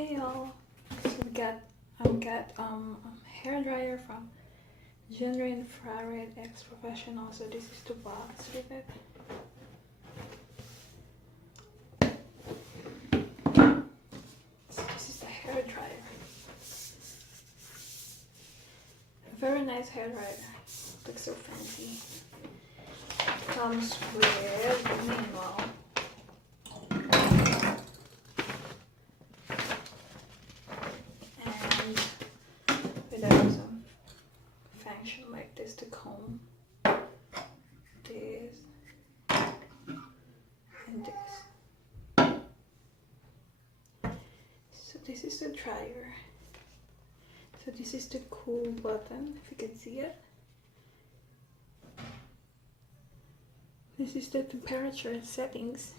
Hey y'all, so we got hair dryer from Jinri Infrared X Professional. So this is the box with it. So this is the hair dryer. A very nice hair dryer. Looks so fancy. Comes with manual. Some function like this to comb this and this. So this is the dryer. So this is the cool button, if you can see it. This is the temperature settings.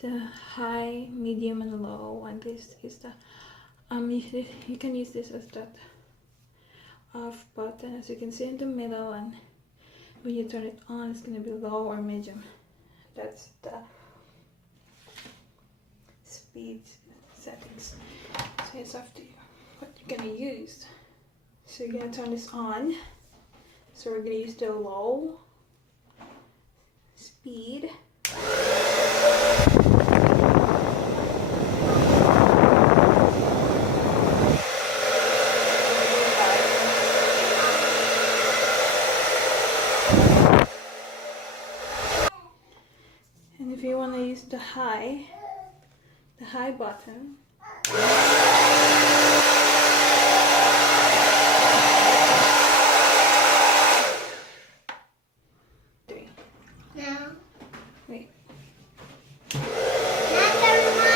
The high, medium and low, and this is the you can use this as that off button, as you can see in the middle, and when you turn it on it's going to be low or medium. That's the speed settings. So it's up to you what you're going to use. So you're going to turn this on. So we're going to use the low speed. And if you want to use the high button, three. No. Wait. Not very much.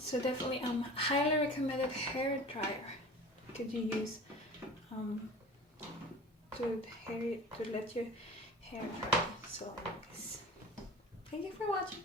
So definitely highly recommended hair dryer. Could you use to let your hair dry? So anyways, thank you for watching.